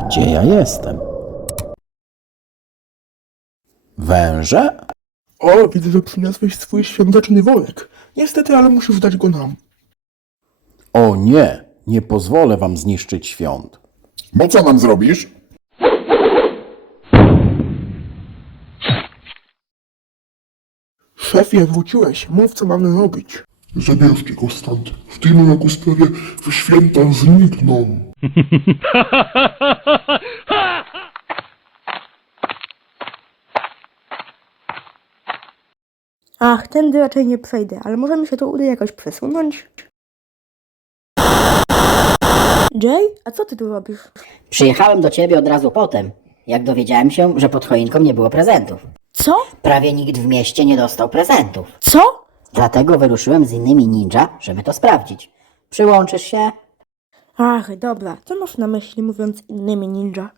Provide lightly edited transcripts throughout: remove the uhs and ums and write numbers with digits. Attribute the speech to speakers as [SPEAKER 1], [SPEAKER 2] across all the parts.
[SPEAKER 1] Gdzie ja jestem? Węże?
[SPEAKER 2] O, widzę, że przyniosłeś swój świąteczny worek. Niestety, ale musisz dać go nam.
[SPEAKER 1] O nie, nie pozwolę wam zniszczyć świąt.
[SPEAKER 3] Bo co nam zrobisz?
[SPEAKER 2] Szefie, wróciłeś. Mów, co mamy robić.
[SPEAKER 3] Zabierzcie go stąd. W tym roku sprawie w święta znikną.
[SPEAKER 4] Ach, tędy raczej nie przejdę, ale możemy się tu uda jakoś przesunąć. Jay, a co ty tu robisz?
[SPEAKER 5] Przyjechałem do ciebie od razu potem, jak dowiedziałem się, że pod choinką nie było prezentów.
[SPEAKER 4] Co?
[SPEAKER 5] Prawie nikt w mieście nie dostał prezentów.
[SPEAKER 4] Co?
[SPEAKER 5] Dlatego wyruszyłem z innymi ninja, żeby to sprawdzić. Przyłączysz się?
[SPEAKER 4] Ach, dobra, co masz na myśli mówiąc innymi ninja?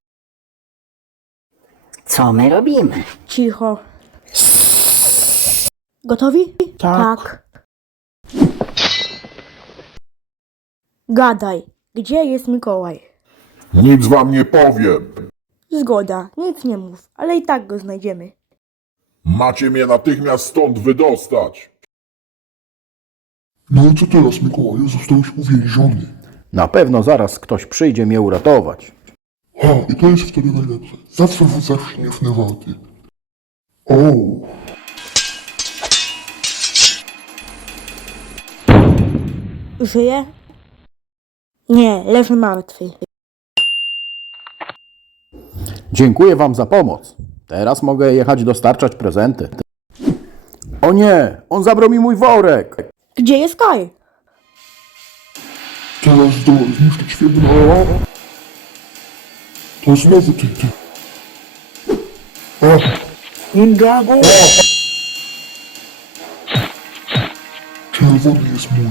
[SPEAKER 5] Co my robimy?
[SPEAKER 4] Cicho. Gotowi?
[SPEAKER 2] Tak.
[SPEAKER 4] Gadaj, gdzie jest Mikołaj?
[SPEAKER 3] Nic wam nie powiem.
[SPEAKER 4] Zgoda, nic nie mów, ale i tak go znajdziemy.
[SPEAKER 3] Macie mnie natychmiast stąd wydostać.
[SPEAKER 6] No i co teraz, Mikołaju? Zostałeś uwięziony.
[SPEAKER 1] Na pewno zaraz ktoś przyjdzie mnie uratować.
[SPEAKER 6] Ha, i to jest wtedy najlepsze. Zawsze wrzucasz niewnewaty. O,
[SPEAKER 4] Żyje? Nie, leży martwy.
[SPEAKER 1] Dziękuję wam za pomoc. Teraz mogę jechać dostarczać prezenty. O nie, on zabrał mi mój worek.
[SPEAKER 4] Gdzie jest Kai?
[SPEAKER 6] teraz zdołał zniszczyć świetne. To znowu ty. O,
[SPEAKER 2] Ninjago!
[SPEAKER 6] czerwony jest mój.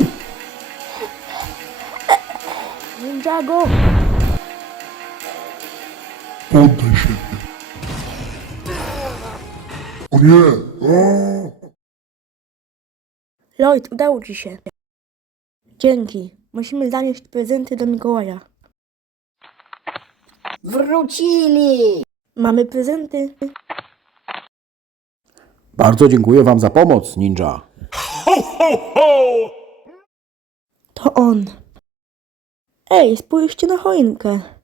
[SPEAKER 4] Ninjago!
[SPEAKER 6] Poddaj się. O nie! O!
[SPEAKER 4] Lloyd, udało ci się. Dzięki. Musimy zanieść prezenty do Mikołaja.
[SPEAKER 5] Wrócili!
[SPEAKER 4] Mamy prezenty.
[SPEAKER 1] Bardzo dziękuję wam za pomoc, ninja.
[SPEAKER 4] To on. Ej, spójrzcie na choinkę.